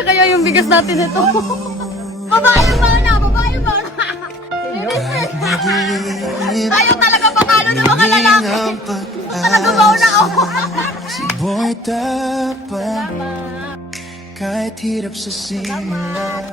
Kasya kaya yung bigas natin ito. Babae ba na? Babae ba na? Ayaw talaga pangalo ng mga lalaki. Talaga mauna ako. Si Boy Tapang, kahit hirap sa simula,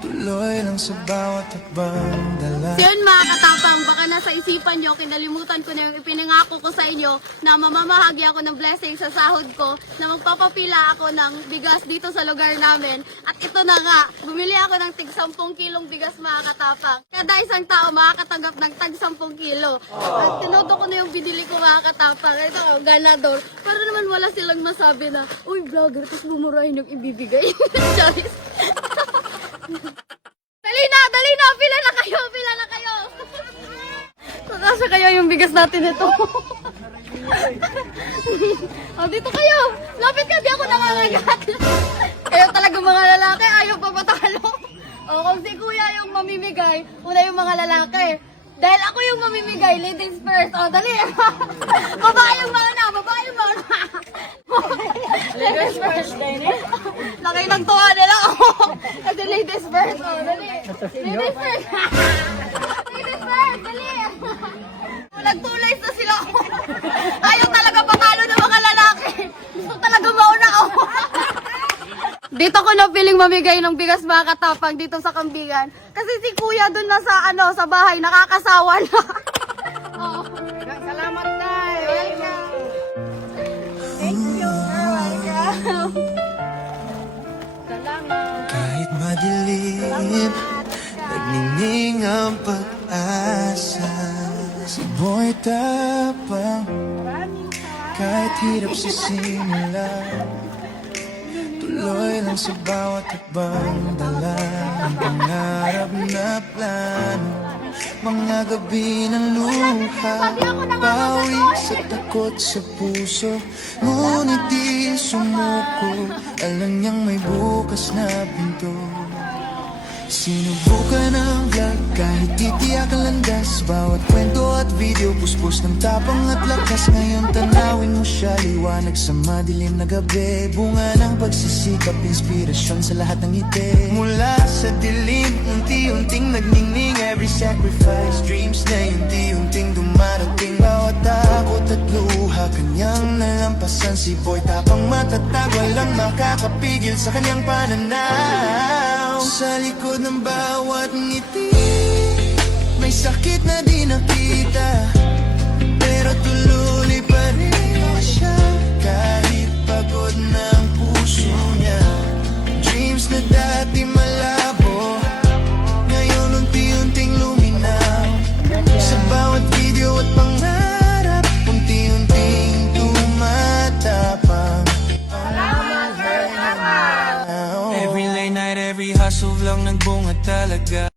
tuloy lang sa bawat hakbang dala. So yun mga katapang, baka nasa isipan nyo, kinalimutan ko na yung ipinangako ko sa inyo na mamamahagi ako ng blessing sa sahod ko, na magpapapila ako ng bigas dito sa lugar namin. At ito na nga, bumili ako ng tig 10 kilong bigas mga katapang. Kada isang tao makakatanggap ng tag 10 kilo. At tinoto ko na yung binili ko mga katapang. Ito, ganador. Pero naman wala silang masabi na, uy vlogger, tapos bumurahin yung ibibigay. Charis. Dali na, pila na kayo. Kasya kaya yung bigas natin ito. Oh, dito kayo. Lapit ka, di ako nangangagat. Kayo talaga mga lalaki, ayaw pa matalo. Oh, kung si kuya yung mamimigay, una yung mga lalaki. Dahil ako yung mamimigay, ladies first. Oh, dali. Babae yung mauna. Ladies first, din eh. Laki ng tuwa nila. Kasi ladies first. Oh, dali. Ladies first. Ladies first, dali. Nagtulay na sila. Ayaw talaga pangalo ng mga lalaki. Gusto talaga mauna ako. Dito ko na feeling mamigay ng bigas mga katapang dito sa Kambingan. Kasi si kuya dun na sa bahay, nakakasawa na. Oh. Salamat tayo. Welcome. Thank you. Welcome. Salamat. Kahit madilim, nagniningning ang pag-asa. Si Boy Tapang, kahit hirap sa simula, tuloy lang sa bawat hakbang dala. Ang pangarap na plano, mga gabi ng luha, bawi sa takot sa puso, ngunit di sumuko. Alam niyang may bukas na pinto. Sinubukan ang vlog kahit titiyak ang landas, bawat kwento at video puspos ng tapang at lakas. Ngayon tanawin mo siya, liwanag sa madilim na gabi, bunga ng pagsisikap, inspirasyon sa lahat ng ngiti. Mula sa dilim, unti-unting nagningning, every sacrifice, dreams na unti-unting dumarating. Bawat takot at luha, kanyang nalampasan. Si Boy Tapang matatag, walang makakapigil sa kanyang pananaw. Sa likod ng bawat ngiti, may sakit na di nakita, pero tuloy pa rin siya. Kahit pagod na ang puso niya, dreams na dati malabo, ngayon unti-unting luminaw. Sa bawat video at pangarap, unti-unting tumatapang. Every late night, every hustle vlog nagbunga talaga.